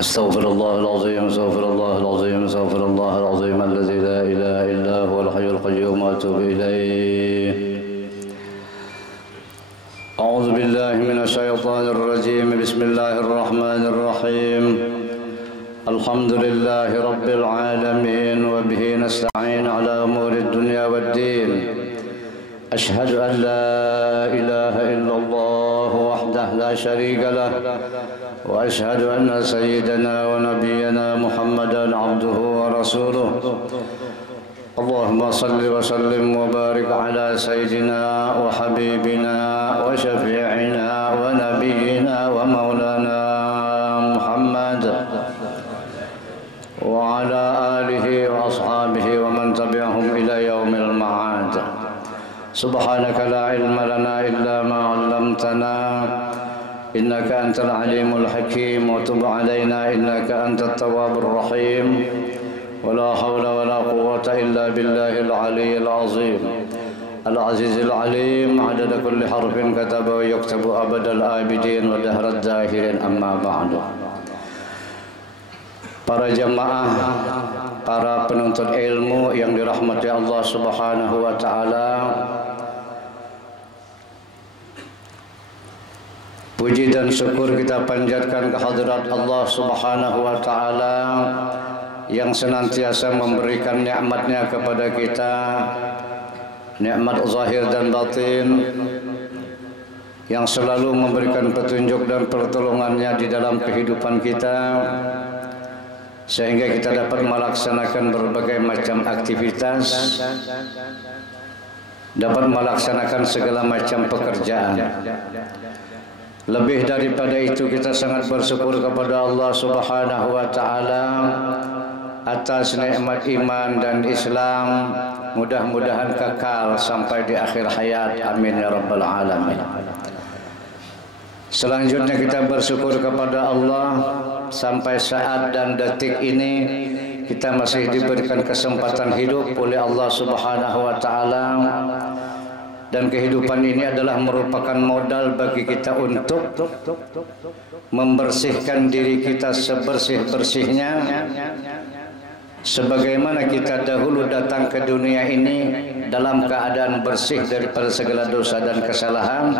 استغفر الله العظيم استغفر الله العظيم استغفر الله العظيم الذي لا إله إلا هو الحي القيوم وأتوب إليه. أعوذ بالله من الشيطان الرجيم. بسم الله الرحمن الرحيم. الحمد لله رب العالمين وبه نستعين على أمور الدنيا والدين. أشهد أن لا إله إلا الله وحده لا شريك له وأشهد أن سيدنا ونبينا محمدا عبده ورسوله. اللهم صل وسلم وبارك على سيدنا وحبيبنا وشفيعنا ونبينا ومولانا محمد وعلى آله وأصحابه ومن تبعهم إلى يوم المعاد. سبحانك لا علم لنا إلا ما علمتنا إنك أنت العليم الحكيم وتب علينا إنك أنت التواب الرحيم. ولا حول ولا قوة إلا بالله العلي العظيم العزيز العليم عدد كل حرف كتب ويكتب أبد الآبدين ودهر الداهرين. أما بعد. Para jamaah, para penuntut ilmu yang dirahmati Allah Subhanahu wa taala, puji dan syukur kita panjatkan kehadirat Allah Subhanahu wa taala yang senantiasa memberikan nikmatnya kepada kita, nikmat zahir dan batin, yang selalu memberikan petunjuk dan pertolongannya di dalam kehidupan kita, sehingga kita dapat melaksanakan berbagai macam aktivitas, dapat melaksanakan segala macam pekerjaan. Lebih daripada itu, kita sangat bersyukur kepada Allah Subhanahu wa taala atas nikmat iman dan Islam. Mudah-mudahan kekal sampai di akhir hayat. Amin ya rabbal alamin. Selanjutnya kita bersyukur kepada Allah sampai saat dan detik ini kita masih diberikan kesempatan hidup oleh Allah Subhanahu wa taala, dan kehidupan ini adalah merupakan modal bagi kita untuk membersihkan diri kita sebersih-bersihnya, sebagaimana kita dahulu datang ke dunia ini dalam keadaan bersih daripada segala dosa dan kesalahan.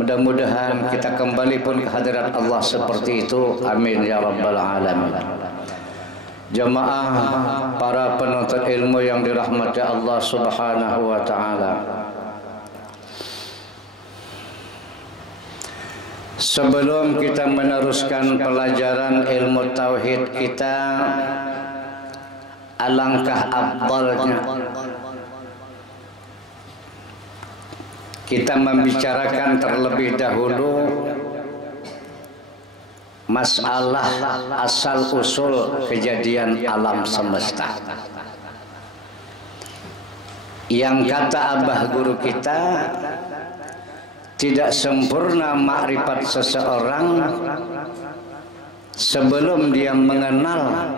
Mudah-mudahan kita kembali pun ke hadirat Allah seperti itu. Amin ya rabbal alamin. Jamaah, para penuntut ilmu yang dirahmati Allah Subhanahu wa taala, sebelum kita meneruskan pelajaran ilmu tauhid kita, alangkah afdalnya kita membicarakan terlebih dahulu masalah asal-usul kejadian alam semesta. Yang kata abah guru kita, tidak sempurna makrifat seseorang sebelum dia mengenal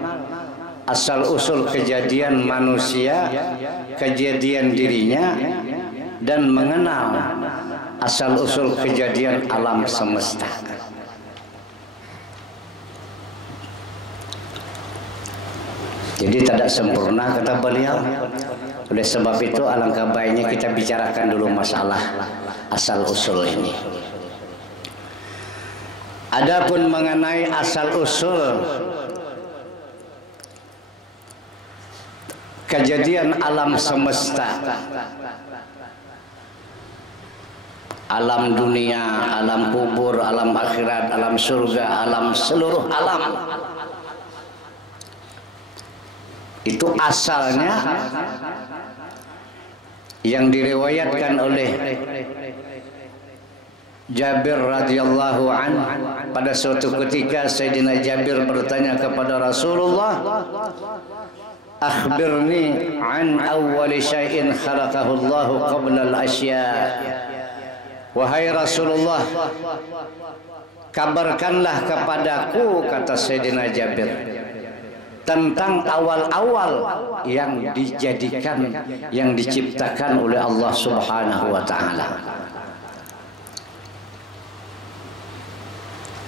asal-usul kejadian manusia, kejadian dirinya, dan mengenal asal-usul kejadian alam semesta. Jadi tidak sempurna, kata beliau. Oleh sebab itu alangkah baiknya kita bicarakan dulu masalah asal-usul ini. Adapun mengenai asal-usul kejadian alam semesta, alam dunia, alam kubur, alam akhirat, alam surga, alam seluruh alam, itu asalnya yang diriwayatkan oleh Jabir radhiyallahu anhu. Pada suatu ketika Sayyidina Jabir bertanya kepada Rasulullah, akhbirni an awwali syai'in khalaqahu Allahu qabla al-asya'. Wahai Rasulullah, kabarkanlah kepadaku, kata Sayyidina Jabir, tentang awal-awal yang dijadikan, yang diciptakan oleh Allah Subhanahu wa taala.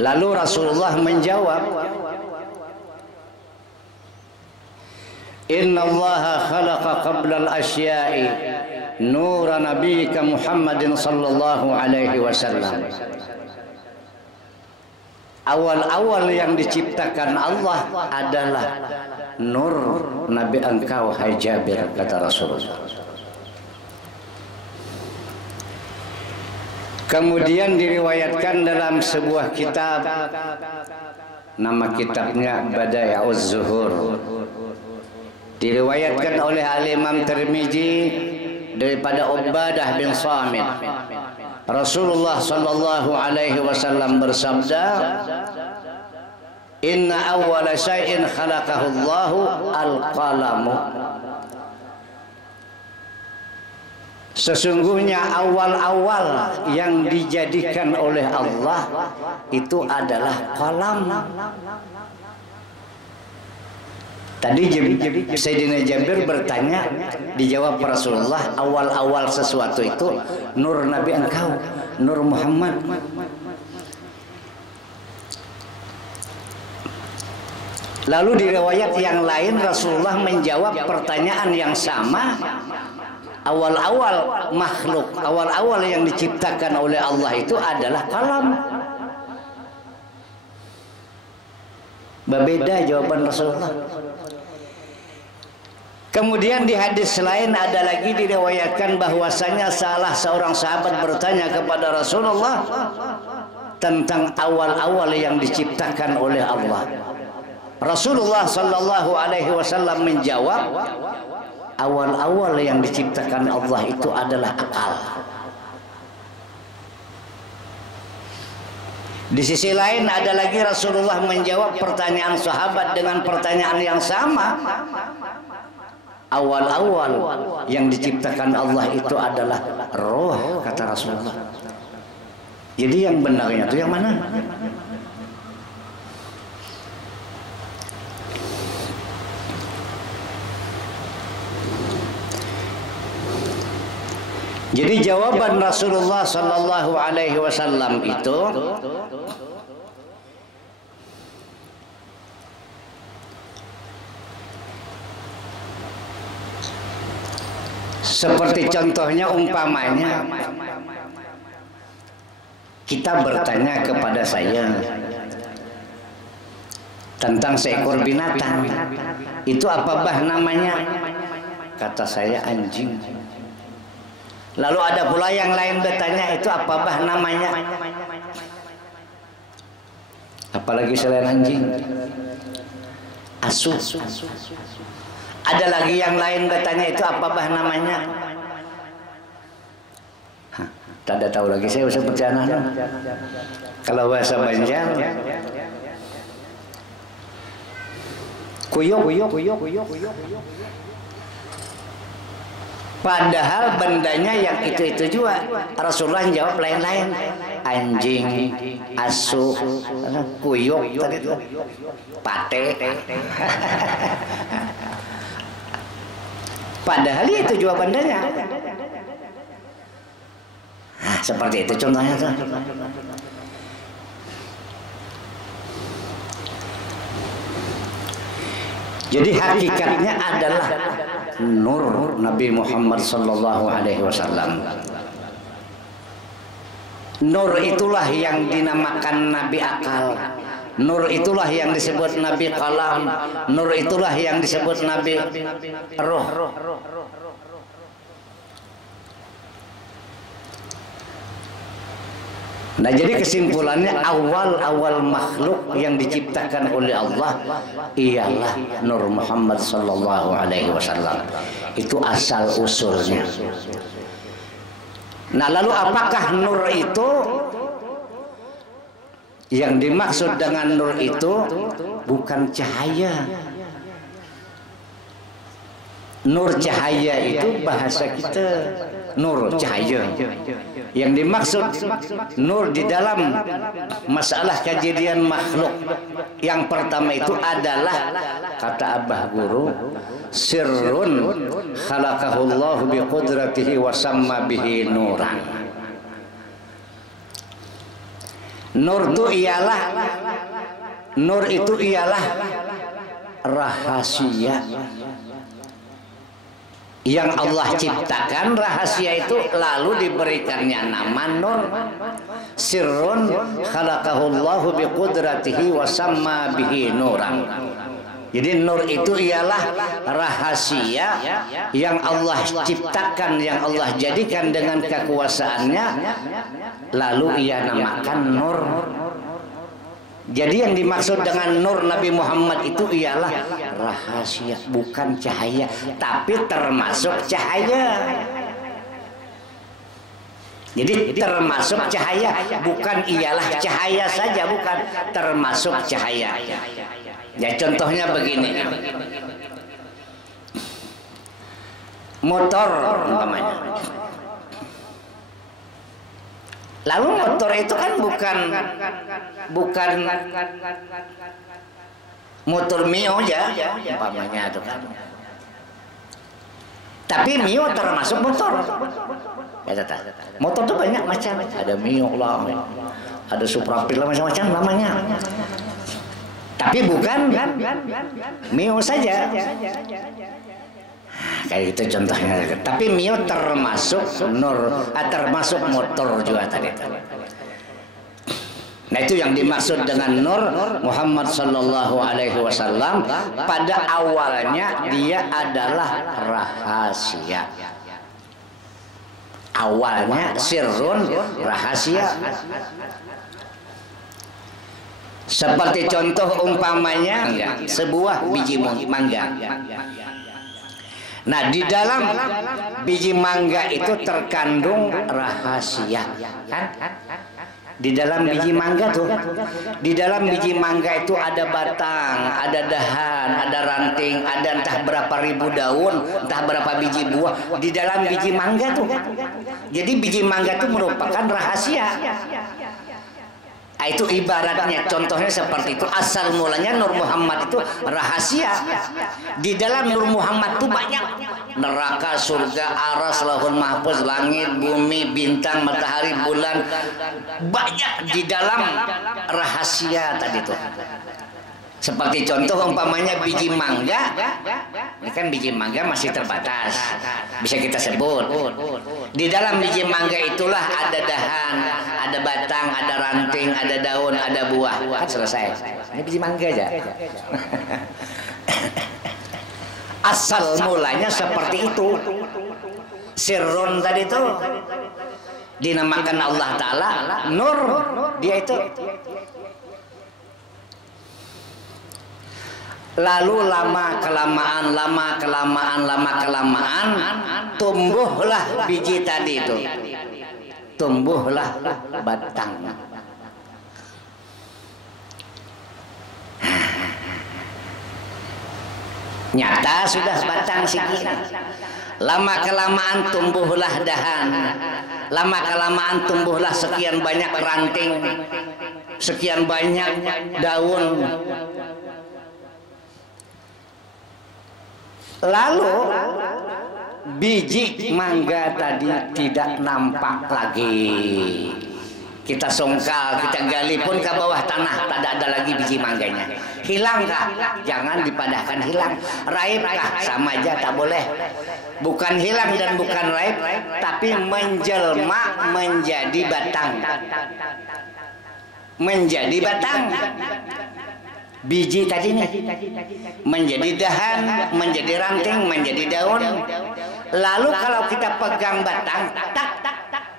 Lalu Rasulullah menjawab, Inna Allaha khalaqa qabla al-asya'i nura nabiyika Muhammadin sallallahu alaihi wasallam. Awal-awal yang diciptakan Allah adalah nur Nabi engkau, hai Jabir, kata Rasulullah. Kemudian diriwayatkan dalam sebuah kitab, nama kitabnya Badai'uz Zuhur, diriwayatkan oleh Al-Imam Tirmizi daripada Ubadah bin Samit, Rasulullah sallallahu alaihi wasallam bersabda, Inna awwala syai'in khalaqahu Allahu al-qalamu. Sesungguhnya awal-awal yang dijadikan oleh Allah itu adalah qalam. Tadi Sayyidina Jabir bertanya, dijawab Rasulullah, awal-awal sesuatu itu nur Nabi engkau, nur Muhammad. Lalu di riwayat yang lain Rasulullah menjawab pertanyaan yang sama. Awal-awal makhluk, awal-awal yang diciptakan oleh Allah itu adalah qalam. Berbeda jawaban Rasulullah. Kemudian di hadis lain ada lagi diriwayatkan bahwasanya salah seorang sahabat bertanya kepada Rasulullah tentang awal-awal yang diciptakan oleh Allah. Rasulullah sallallahu alaihi wasallam menjawab, awal-awal yang diciptakan Allah itu adalah akal. Di sisi lain ada lagi Rasulullah menjawab pertanyaan sahabat dengan pertanyaan yang sama. Awal-awal yang diciptakan Allah itu adalah roh, kata Rasulullah. Jadi yang benarnya itu yang mana? Jadi jawaban Rasulullah sallallahu alaihi wasallam itu seperti contohnya umpamanya kita bertanya kepada saya tentang seekor binatang, itu apa bah namanya? Kata saya anjing. Lalu ada pula yang lain bertanya, itu apa bah namanya? Apalagi selain anjing? Asu. Ada lagi yang lain bertanya, itu apa bah namanya? Tak ada tahu lagi saya usah percaya. Kalau bahasa Banjar, kuyuk. Padahal bendanya yang itu juga. Rasulullah jawab lain-lain. Anjing, asu, kuyuk, pate. Padahal itu juga bendanya. Nah, seperti itu contohnya tuh. Jadi hakikatnya adalah nur Nabi Muhammad sallallahu alaihi wasallam. Nur itulah yang dinamakan Nabi akal. Nur itulah yang disebut Nabi qalam. Nur itulah yang disebut Nabi roh. Nah, jadi kesimpulannya awal-awal makhluk yang diciptakan oleh Allah ialah Nur Muhammad sallallahu alaihi wasallam. Itu asal usulnya. Nah, lalu apakah nur itu? Yang dimaksud dengan nur itu bukan cahaya. Nur cahaya itu bahasa kita, nur cahaya. Yang dimaksud nur di dalam masalah kejadian makhluk yang pertama itu adalah, kata Abah Guru, sirrun khalaqahullahu biqudratihi wa samma bihi nuran. Nur itu ialah rahasia yang Allah ciptakan. Rahasia itu lalu diberikannya nama nur. Sirrun khalaqahullahu biqudratihi wa samma bihi nuran. Jadi nur itu ialah rahasia yang Allah ciptakan, yang Allah jadikan dengan kekuasaannya, lalu ia namakan nur. Jadi yang dimaksud dengan nur Nabi Muhammad itu ialah rahasia, bukan cahaya, tapi termasuk cahaya. Jadi termasuk cahaya, bukan ialah cahaya saja, bukan, termasuk cahaya. Ya contohnya begini, motor umpamanya. Lalu motor itu kan bukan motor Mio ya umpamanya itu kan. Tapi Mio termasuk motor. Ya, motor itu banyak macam, ada Mio lah, ada Suprapil lah, macam-macam namanya. Tapi bukan Mio saja. Kayak gitu contohnya. Tapi Mio termasuk nur, termasuk motor juga tadi. Nah itu yang dimaksud dengan nur Muhammad Sallallahu Alaihi Wasallam. Pada awalnya dia adalah rahasia. Awalnya sirrun, rahasia. Seperti contoh umpamanya sebuah biji mangga. Nah di dalam biji mangga itu terkandung rahasia, kan? Di dalam biji mangga tuh, di dalam biji mangga itu ada batang, ada dahan, ada ranting, ada entah berapa ribu daun, entah berapa biji buah di dalam biji mangga tuh. Jadi biji mangga itu merupakan rahasia. Nah, itu ibaratnya, contohnya seperti itu. Asal mulanya Nur Muhammad itu rahasia. Di dalam Nur Muhammad itu banyak neraka, surga, aras, lauhul mahfuz, langit, bumi, bintang, matahari, bulan. Banyak di dalam rahasia tadi itu. Seperti contoh umpamanya biji mangga, ini kan biji mangga masih terbatas, bisa kita sebut. Di dalam biji mangga itulah ada dahan, ada batang, ada ranting, ada daun, ada buah. Kan selesai. Ini biji mangga aja. Asal mulanya seperti itu. Sirrun tadi itu dinamakan Allah Ta'ala nur, dia itu. Lalu lama kelamaan tumbuhlah biji tadi itu, tumbuhlah batang. Nyata sudah batang segini. Lama kelamaan tumbuhlah dahan, lama kelamaan tumbuhlah sekian banyak ranting, sekian banyak daun. Lalu biji mangga tadi tidak nampak lagi. Kita songkal, kita gali pun ke bawah tanah, tak ada lagi biji mangganya. Hilangkah? Jangan dipadahkan hilang. Raibkah? Sama aja, tak boleh. Bukan hilang dan bukan raib, tapi menjelma menjadi batang. Menjadi batang. Biji tadi nih menjadi dahan, menjadi ranting, menjadi daun. Lalu kalau kita pegang batang, tak,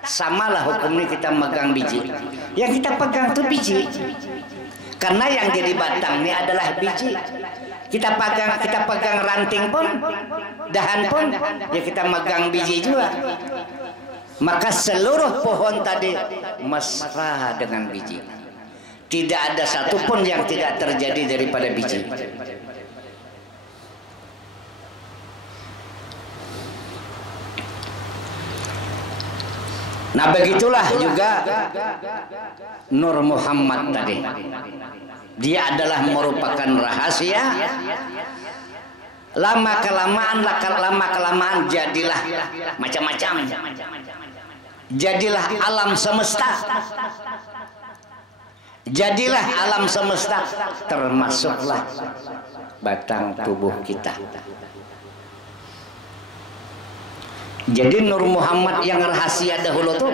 samalah hukumnya kita megang biji. Yang kita pegang tuh biji, karena yang jadi batang ini adalah biji. Kita pegang ranting pun, dahan pun, ya kita megang biji juga. Maka seluruh pohon tadi mesra dengan biji. Tidak ada satupun yang tidak terjadi daripada biji. Nah begitulah juga Nur Muhammad tadi. Dia adalah merupakan rahasia. Lama kelamaan jadilah macam-macam. Jadilah alam semesta. Jadilah alam semesta, termasuklah batang tubuh kita. Jadi Nur Muhammad yang rahasia dahulu tuh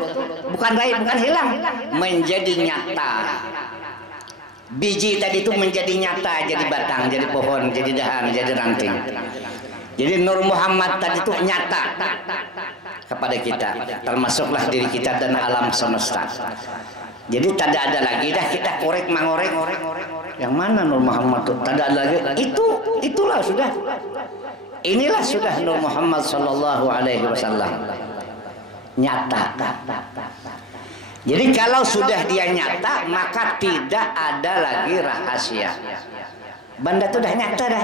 bukan lain, bukan hilang, menjadi nyata. Biji tadi itu menjadi nyata, jadi batang, jadi pohon, jadi dahan, jadi ranting. Jadi Nur Muhammad tadi itu nyata kepada kita, termasuklah diri kita dan alam semesta. Jadi tidak ada lagi dah kita korek mangorek yang mana Nur Muhammad itu, tidak ada lagi. Itulah sudah. Inilah sudah Nur Muhammad sallallahu alaihi wasallam. Nyata. Jadi kalau sudah dia nyata, maka tidak ada lagi rahasia. Benda itu dah nyata dah.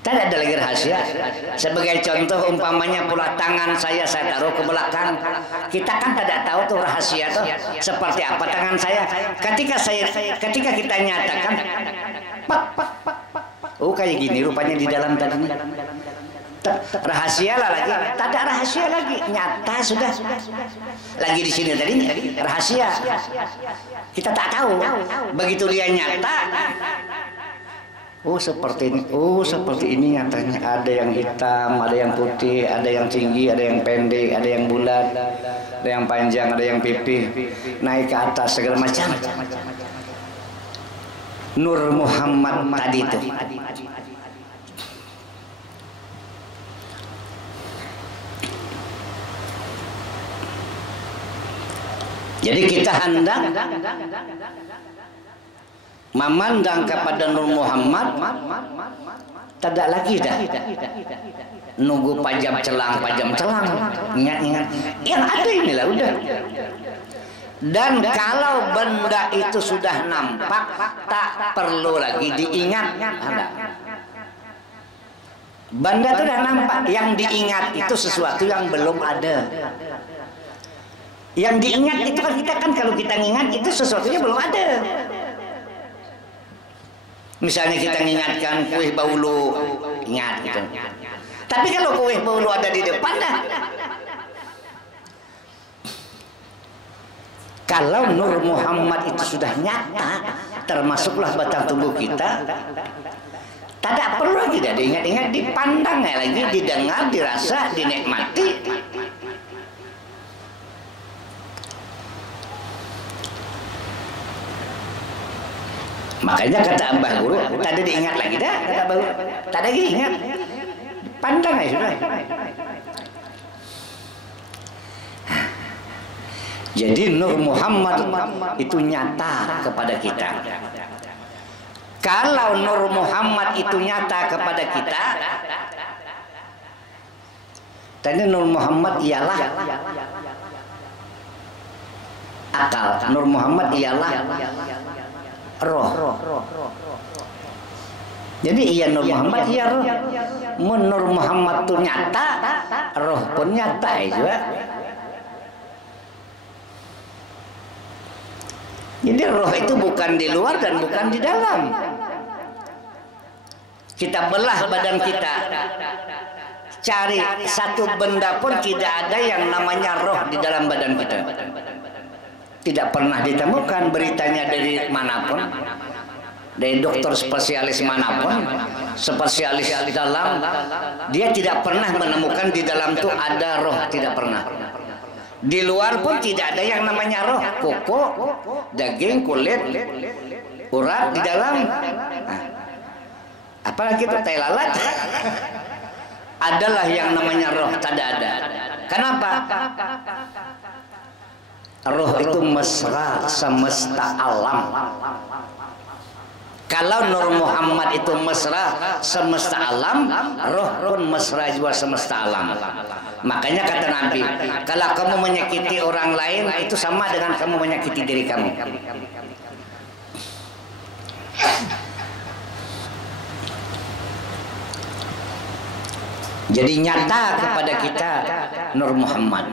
Tidak ada lagi rahasia. Sebagai contoh umpamanya pula tangan saya taruh ke belakang. Kita kan tidak tahu tuh rahasia tuh seperti apa tangan saya. Ketika kita nyatakan, oh kayak gini rupanya di dalam tadi. Rahasia lah lagi, tak ada rahasia lagi, nyata sudah. Lagi di sini tadi rahasia, kita tak tahu. Begitu dia nyata, oh seperti ini nyatanya. Ada yang hitam, ada yang putih, ada yang tinggi, ada yang pendek, ada yang bulat, ada yang panjang, ada yang pipih, naik ke atas segala macam. Nur Muhammad tadi itu. Jadi kita hendak memandang kepada Nur Muhammad, tidak lagi dah nunggu pajam celang, ingat yang ada inilah udah. Dan kalau benda itu sudah nampak, tak perlu lagi diingat. Benda itu sudah nampak, yang diingat itu sesuatu yang belum ada. Yang diingat itu kan kita kan kalau kita ingat itu sesuatunya belum ada. Misalnya kita mengingatkan kuih baulu, ingat gitu. Tapi kalau kuih baulu ada di depan dah. Kalau Nur Muhammad itu sudah nyata, termasuklah batang tubuh kita, tidak perlu lagi dah diingat-ingat, dipandang lagi, didengar, dirasa, dinikmati. Makanya kata Mbah Guru, tadi diingat lagi dah, kata Mbah Guru, tak lagi ingat, pandang aja sudah. Jadi Nur Muhammad itu nyata kepada kita. Kalau Nur Muhammad itu nyata kepada kita, tadi Nur Muhammad ialah akal, Nur Muhammad ialah roh. Jadi iya Nur Muhammad iya roh. Nur Muhammad itu nyata, roh pun nyata juga. Jadi roh itu bukan di luar dan bukan di dalam. Kita belah badan kita, cari satu benda pun tidak ada yang namanya roh di dalam badan kita. Tidak pernah ditemukan beritanya dari manapun, dari dokter spesialis manapun, spesialis dalam, dia tidak pernah menemukan di dalam itu ada roh, tidak pernah. Di luar pun tidak ada yang namanya roh, kuku, daging, kulit, urat di dalam. Nah, apalagi itu tai lalat. Adalah yang namanya roh, tidak ada. Kenapa? Roh itu mesra semesta alam. Kalau Nur Muhammad itu mesra semesta alam, roh pun mesra juga semesta alam. Makanya kata Nabi, kalau kamu menyakiti orang lain, itu sama dengan kamu menyakiti diri kamu. Jadi nyata kepada kita Nur Muhammad.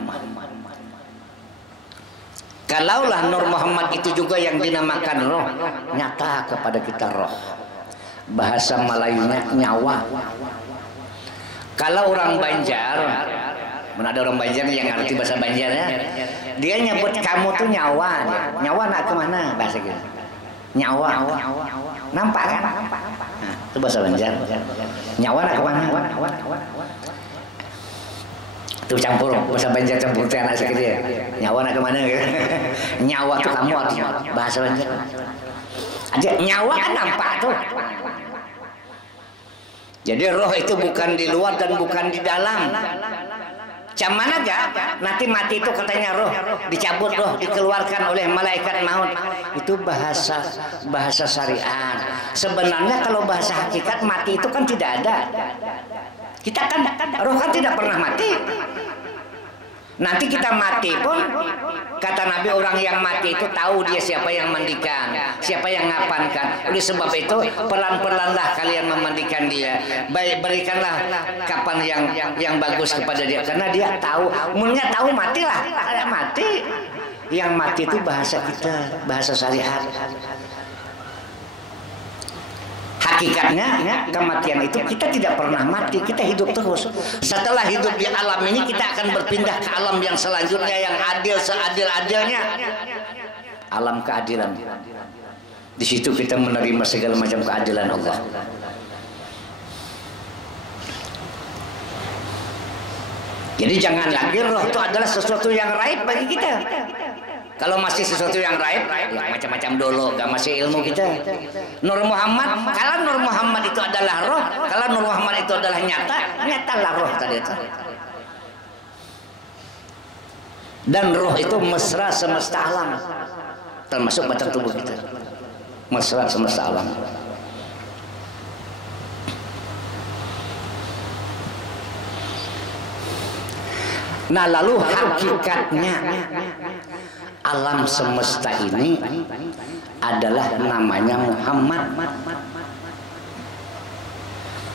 Kalaulah Nur Muhammad itu juga yang dinamakan roh, nyata kepada kita roh. Bahasa Melayunya nyawa. Kalau orang Banjar Mana ada orang Banjar yang ngerti bahasa Banjar ya. Dia nyebut kamu tuh nyawa. Nyawa nak kemana bahasa gitu. Nyawa. Nampak kan? Nah, itu bahasa Banjar. Nyawa nak kemana? Itu campur bahasa Banjar campur teh anak segitu ya. Nyawa nak kemana gitu. Nyawa tuh kamu artinya bahasa Banjar. Aja nyawa kan nampak tuh. Jadi roh itu bukan di luar dan bukan di dalam. Cuman aja nanti mati itu katanya roh dicabut, roh dikeluarkan oleh malaikat maut. Itu bahasa syariat. Sebenarnya kalau bahasa hakikat mati itu kan tidak ada. Kita kan roh kan tidak pernah mati. Nanti kita mati pun kata Nabi orang yang mati itu tahu dia siapa yang mandikan, siapa yang ngapankan. Oleh sebab itu pelan-pelanlah kalian memandikan dia. Baik berikanlah kapan yang bagus kepada dia karena dia tahu, mulanya tahu matilah. Ada mati. Yang mati itu bahasa kita, bahasa syariat. Hakikatnya kematian itu kita tidak pernah mati, kita hidup terus. Setelah hidup di alam ini kita akan berpindah ke alam yang selanjutnya yang adil seadil-adilnya. Alam keadilan. Di situ kita menerima segala macam keadilan Allah. Jadi jangan lagi roh itu adalah sesuatu yang raib bagi kita. Kalau masih sesuatu yang raib, ya macam-macam dulu, gak masih ilmu kita. Nur Muhammad, kalau Nur Muhammad itu adalah roh, kalau Nur Muhammad itu adalah nyata, nyatalah roh tadi itu. Dan roh itu mesra semesta alam, termasuk badan tubuh kita. Mesra semesta alam. Nah lalu hakikatnya alam semesta ini adalah namanya Muhammad.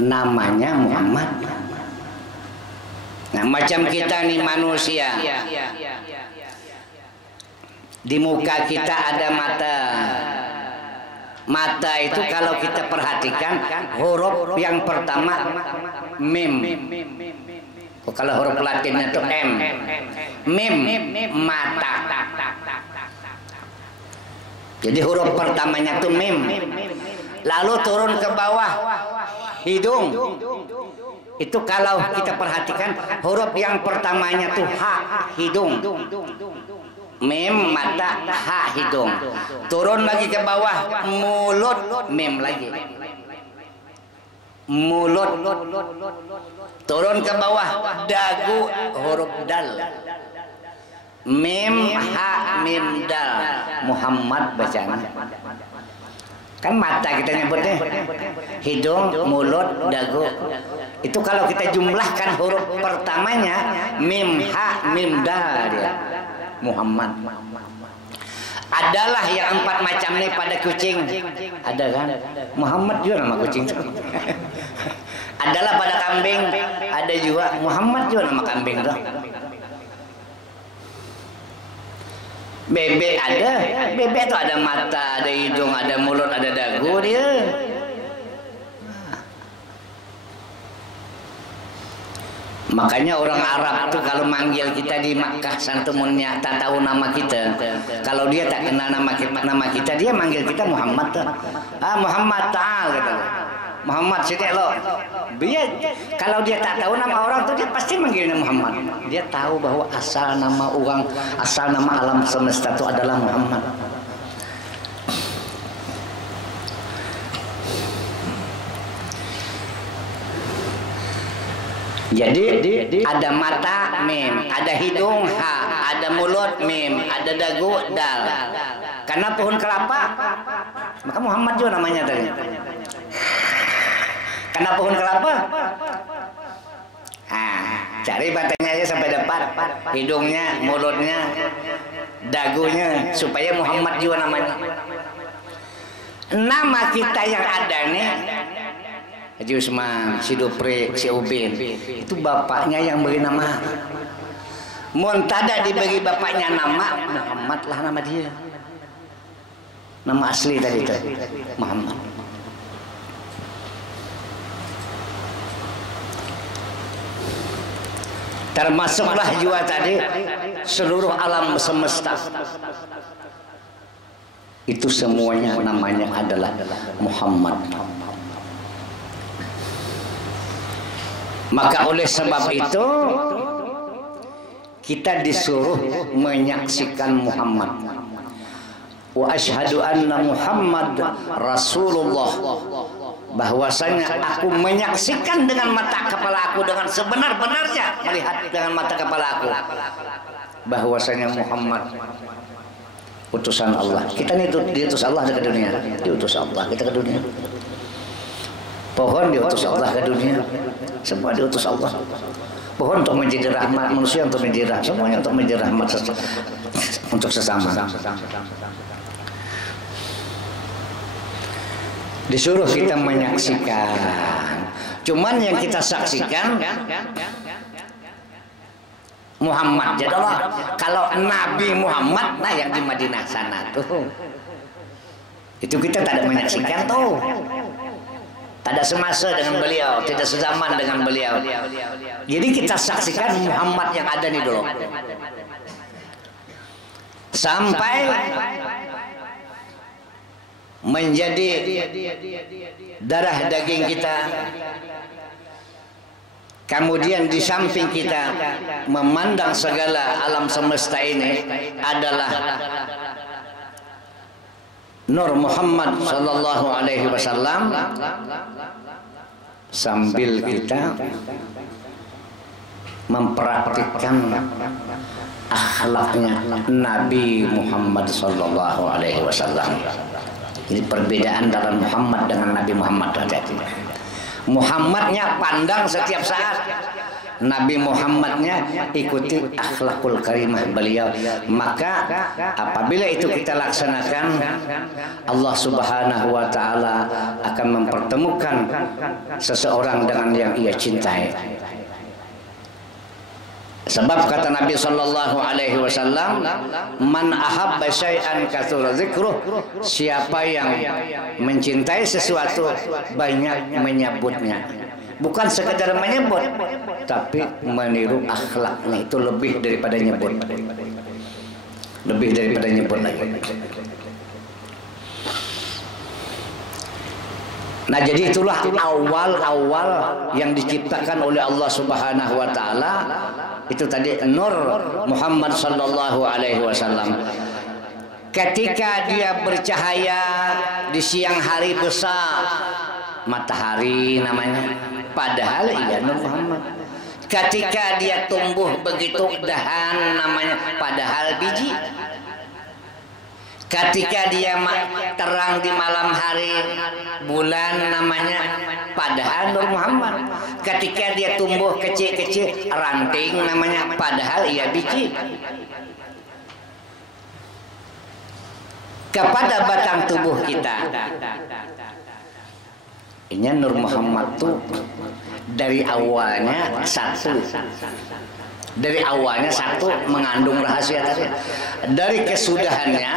Namanya Muhammad. Nah macam kita nih manusia, di muka kita ada mata. Mata itu kalau kita perhatikan huruf yang pertama mim. Kalau huruf Latinnya itu M. Mim, mata. Jadi huruf pertamanya itu mim. Lalu turun ke bawah hidung. Itu kalau kita perhatikan huruf yang pertamanya itu H, hidung. Mim, mata, H, hidung. Turun lagi ke bawah mulut, mim lagi. Mulut. Turun ke bawah dagu, huruf dal. Mim, ha, mim, dal. Muhammad bacaan. Kan mata kita nyebutnya. Hidung, mulut, dagu. Itu kalau kita jumlahkan huruf pertamanya mim, ha, mim, dal dia. Muhammad. Adalah yang 4 macam ini pada kucing. Ada kan? Muhammad juga nama kucing. Adalah pada kambing, ada juga Muhammad juga nama kambing tuh. Bebek ada, bebek tuh ada mata, ada hidung, ada mulut, ada dagu dia. Makanya orang Arab tuh kalau manggil kita di Makkah santumunnya tak tahu nama kita. Kalau dia tak kenal nama kita, dia manggil kita Muhammad tuh. Ah Muhammad ta'al kata. Muhammad sini lo. Dia kalau dia tak tahu nama orang tuh dia pasti manggilnya Muhammad. Dia tahu bahwa asal nama orang, asal nama alam semesta itu adalah Muhammad. Jadi ada mata mim, ada hidung ha, ada mulut mim, ada dagu dal. Karena pohon kelapa, maka Muhammad juga namanya tadi. Karena pohon kelapa, cari batangnya aja sampai dapat, hidungnya, mulutnya, dagunya, supaya Muhammad juga namanya. Nama kita yang ada nih, Haji Usman, si Dupri, si Ubin, itu bapaknya yang beri nama. Muntada diberi bapaknya nama, Muhammad lah nama dia. Nama asli tadi itu, Muhammad. termasuklah juga tadi seluruh alam semesta. Itu semuanya namanya adalah Muhammad. Maka oleh sebab itu kita disuruh menyaksikan Muhammad. Wa asyhadu anna Muhammad Rasulullah, bahwasanya aku menyaksikan dengan mata kepala aku, dengan sebenar-benarnya melihat dengan mata kepala aku, bahwasanya Muhammad utusan Allah. Kita ini diutus Allah ke dunia, diutus Allah kita ke dunia. Pohon diutus Allah ke dunia, semua diutus Allah. Pohon untuk menjadi rahmat, manusia untuk menjadi rahmat, semuanya untuk menjadi rahmat untuk sesama. Disuruh kita menyaksikan. Cuman yang kita saksikan Muhammad. Jadilah kalau Nabi Muhammad, nah yang di Madinah sana tuh, itu kita tidak menyaksikan tuh. Tidak semasa dengan beliau, tidak sezaman dengan beliau. Jadi kita saksikan Muhammad yang ada nih dulu. Sampai menjadi darah daging kita. Kemudian di samping kita memandang segala alam semesta ini adalah Nur Muhammad sallallahu alaihi wasallam, sambil kita mempraktikkan akhlaknya Nabi Muhammad sallallahu alaihi wasallam. Jadi perbedaan dalam Muhammad dengan Nabi Muhammad ada. Muhammadnya pandang setiap saat, Nabi Muhammadnya ikuti akhlakul karimah beliau. Maka apabila itu kita laksanakan, Allah Subhanahu wa taala akan mempertemukan seseorang dengan yang ia cintai. Sebab kata Nabi sallallahu alaihi wasallam, man ahabba syai'an katsura dzikruh, siapa yang mencintai sesuatu banyak menyebutnya. Bukan sekedar menyebut, tapi meniru akhlaknya, itu lebih daripada nyebut. Lebih daripada nyebut lagi. Nah, jadi itulah awal-awal yang diciptakan oleh Allah Subhanahu wa taala. Itu tadi Nur Muhammad sallallahu alaihi wasallam. Ketika dia bercahaya di siang hari besar, matahari namanya, padahal ia Nur Muhammad. Ketika dia tumbuh begitu dahan, namanya padahal biji. Ketika dia terang di malam hari, bulan, namanya padahal Nur Muhammad. Ketika dia tumbuh kecil-kecil, ranting, namanya padahal ia biji. Kepada batang tubuh kita, ini Nur Muhammad tuh dari awalnya satu. Dari awalnya satu, mengandung rahasia tadi. Dari kesudahannya,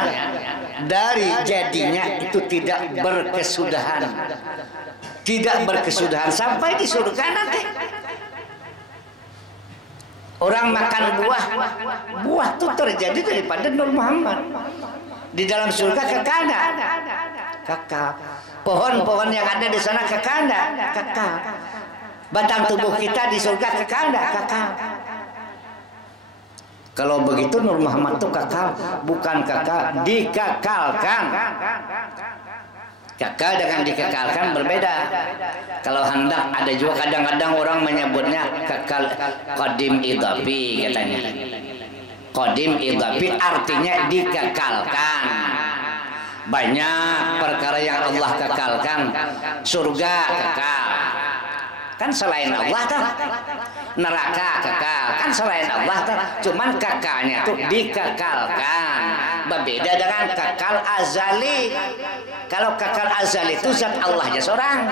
dari jadinya itu tidak berkesudahan. Tidak berkesudahan sampai di surga nanti. Orang makan buah, buah itu terjadi daripada Nur Muhammad. Di dalam surga kekal, kekal. Pohon-pohon yang ada di sana kekal, kekal. Batang tubuh kita di surga kekal, kekal. Kalau begitu Nur Muhammad itu kekal, bukan kekal, dikekalkan. Kekal dengan dikekalkan berbeda. Kalau hendak, ada juga kadang-kadang orang menyebutnya kekal qadim idhafi katanya. Qadim idhafi artinya dikekalkan. Banyak perkara yang Allah kekalkan. Surga kekal, kan selain Allah tuh. Neraka kekal, kan selain Allah tuh. Cuman kekalnya tuh dikekalkan. Berbeda dengan kekal azali. Kalau kekal azali itu zat Allah aja seorang.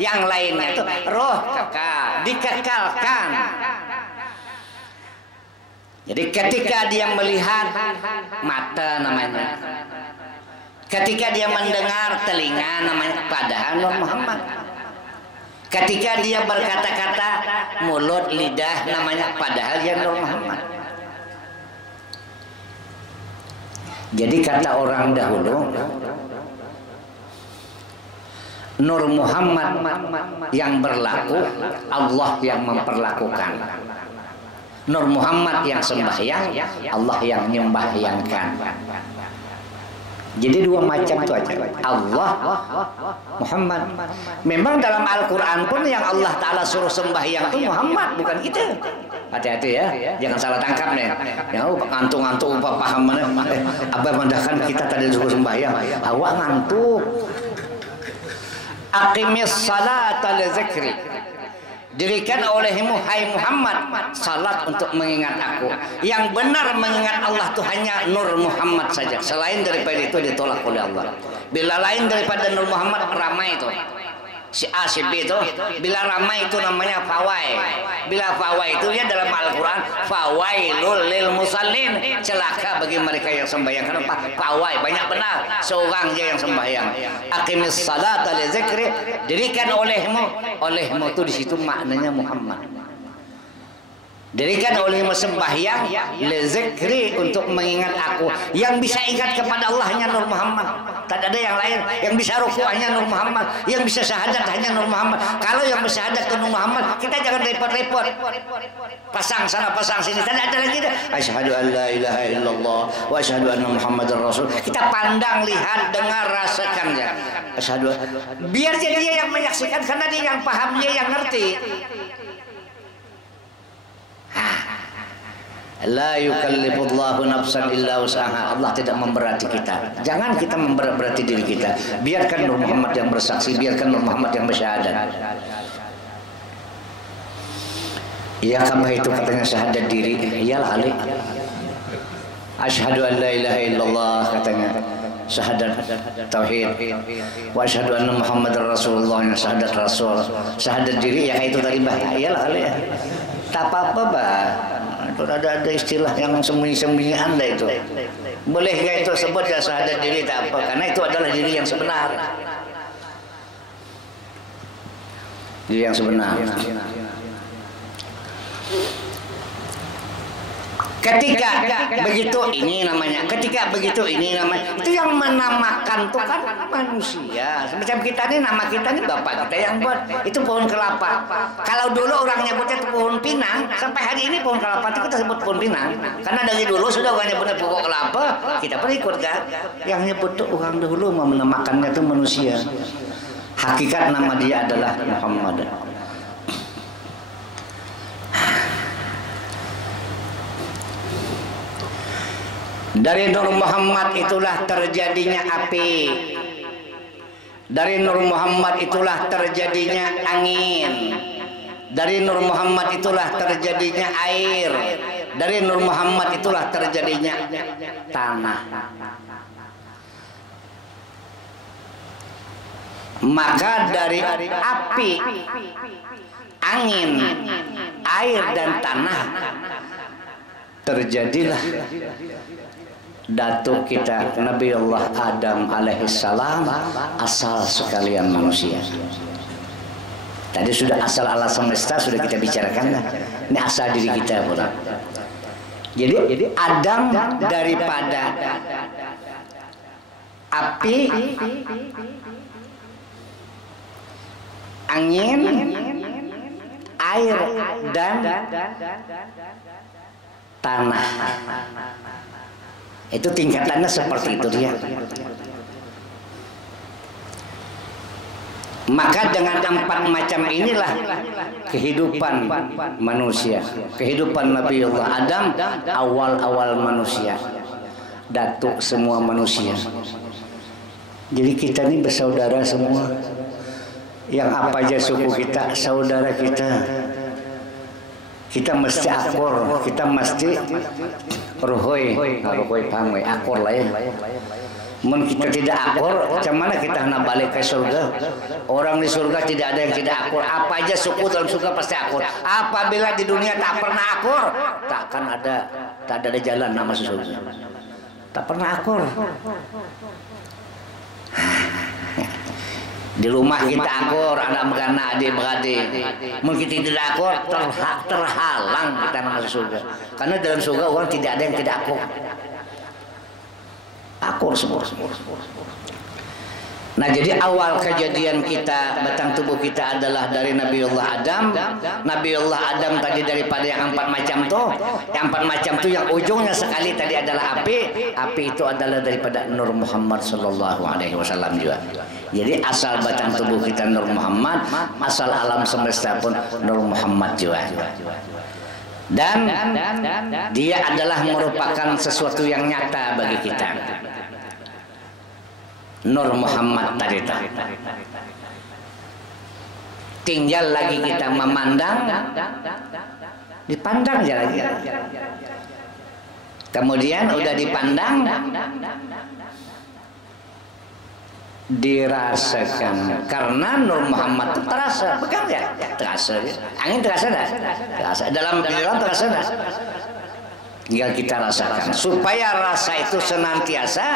Yang lainnya tuh roh kekal, dikekalkan. Jadi ketika dia melihat, mata namanya. Ketika dia mendengar, telinga namanya, padahal Nur Muhammad. Ketika dia berkata-kata mulut lidah namanya, padahal dia Nur Muhammad. Jadi kata orang dahulu, Nur Muhammad yang berlaku, Allah yang memperlakukan. Nur Muhammad yang sembahyang, Allah yang nyembahyangkan. Jadi dua macam itu aja. Allah, Muhammad. Memang dalam Al-Quran pun yang Allah Ta'ala suruh sembahyang itu Muhammad, bukan kita. Hati-hati ya, jangan salah tangkap nih. Ya, ngantuk-ngantuk paham mana? Abah mandahkan kita tadi suruh sembahyang, awak ngantuk. Aqimis salata li zikri. Dirikan olehmu hai Muhammad salat untuk mengingat aku. Yang benar mengingat Allah itu hanya Nur Muhammad saja. Selain daripada itu ditolak oleh Allah. Bila lain daripada Nur Muhammad ramai itu. Si A, si B itu bila ramai itu namanya fawai. Bila fawai itu ya dalam Al-Quran fawailul lil musallin, celaka bagi mereka yang sembahyang. Kenapa? Fawai banyak benar, seorang aja yang sembahyang. Aqimis salata li zikri, dirikan olehmu itu di situ maknanya Muhammad. Dirikan olehmu sembahyang li zikri, untuk mengingat aku. Yang bisa ingat kepada Allah hanya Nur Muhammad. Tak ada yang lain. Yang bisa rukuk hanya Nur Muhammad. Yang bisa syahadat hanya Nur Muhammad. Kalau yang bersyahadat ke Nur Muhammad, kita jangan repot-repot. Pasang sana, pasang sini. Tak ada lagi dah. Asyhadu an la ilaha illallah wa asyhadu anna Muhammadar Rasul. Kita pandang, lihat, dengar, rasakannya. Asyhadu. Biar jadi dia yang menyaksikan, karena dia yang paham, dia yang ngerti. La yukallifullahu nafsan illa usaha. Allah tidak memberati kita. Jangan kita memberati diri kita. Biarkan Nur Muhammad yang bersaksi, biarkan Nur Muhammad yang bersyahadat. Ya, apa itu katanya syahadat diri? Ya Ali. Asyhadu an la ilaha illallah katanya. Syahadat tauhid. Wa asyhadu anna Muhammadar Rasulullah, yang syahadat Rasul. Syahadat diri ya itu tadi Mbah. Ya Ali. Tak apa-apa, Mbah. Itu ada istilah yang sembunyi-sembunyi Anda itu. Boleh gak itu sebut ya syahadat diri, tak apa, karena itu adalah diri yang sebenar. Diri yang sebenar. Ketika begitu ini namanya, ketika begitu ini namanya. Itu yang menamakan tuh kan manusia. Semacam kita nih, nama kita nih bapak kita yang buat. Itu pohon kelapa. Kalau dulu orang nyebutnya itu pohon pinang, sampai hari ini pohon kelapa itu kita sebut pohon pinang. Karena dari dulu sudah orang nyebutnya pokok kelapa, kita pun ikut kan. Yang nyebut tuh orang dulu mau menamakannya itu manusia. Hakikat nama dia adalah Muhammad. Dari Nur Muhammad itulah terjadinya api. Dari Nur Muhammad itulah terjadinya angin. Dari Nur Muhammad itulah terjadinya air. Dari Nur Muhammad itulah terjadinya tanah. Maka dari api, angin, air dan tanah terjadilah datuk kita Nabi Allah Adam alaihissalam, asal sekalian manusia. Tadi sudah asal alam semesta sudah kita bicarakan. Ini asal diri kita pula. Jadi Adam daripada api, angin, air dan tanah. Itu tingkatannya seperti itu dia. Maka dengan 4 macam inilah kehidupan manusia. Kehidupan Nabiullah Adam, awal-awal manusia, datuk semua manusia. Jadi kita ini bersaudara semua. Yang apa aja suku kita, saudara kita. Kita mesti akur, kita mesti ruhoi paham, akur lah ya. Mun kita tidak akur, macam mana kita nak balik ke surga? Orang di surga tidak ada yang tidak akur. Apa aja suku dalam surga pasti akur. Apabila di dunia tak pernah akur, tak ada jalan nama surga. Tak pernah akur. Di rumah kita akur, anak beranak, adik beradik. Mungkin kita tidak akur, terhalang kita masuk surga. Karena dalam surga orang tidak ada yang tidak akur. Akur semua. Nah, jadi awal kejadian kita, batang tubuh kita adalah dari Nabiullah Adam. Nabiullah Adam tadi daripada yang 4 macam tuh. Yang 4 macam tuh yang ujungnya sekali tadi adalah api. Api itu adalah daripada Nur Muhammad sallallahu alaihi wasallam juga. Jadi asal batang tubuh kita Nur Muhammad, asal alam semesta pun Nur Muhammad juga. Dan dia adalah merupakan sesuatu yang nyata bagi kita. Nur Muhammad tadi itu. Tinggal lagi kita memandang, dipandang aja lagi. Kemudian udah dipandang, dirasakan. Karena Nur Muhammad itu terasa, pegang ya? Terasa. Angin terasa enggak? Terasa. Di dalam terasa enggak? Tinggal kita rasakan. Supaya rasa itu senantiasa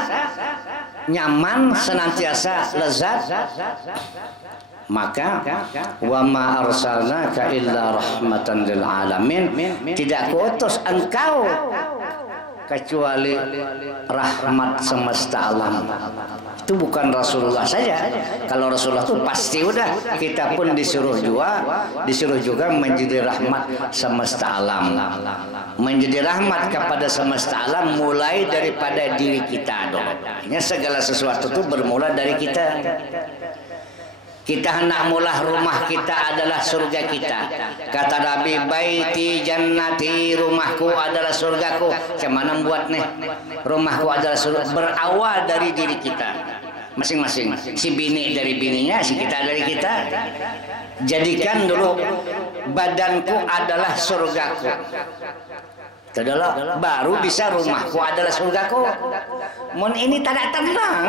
nyaman, senantiasa lezat, maka wa ma arsalnaka illa rahmatan lil alamin, tidak kuutus engkau kecuali rahmat semesta alam. Itu bukan Rasulullah saja. Kalau Rasulullah itu pasti udah, kita pun disuruh juga menjadi rahmat semesta alam. Menjadi rahmat kepada semesta alam mulai daripada diri kita dong. Ini segala sesuatu itu bermula dari kita. Kita hendak mulah rumah kita adalah surga kita. Kata Nabi, baiti jannati, rumahku adalah surgaku. Cuman buat nih, rumahku adalah surga. Berawal dari diri kita masing-masing. Si bini dari bininya, si kita dari kita. Jadikan dulu badanku adalah surgaku. Adalah baru bisa rumahku adalah surgaku. Mun ini tak tenang.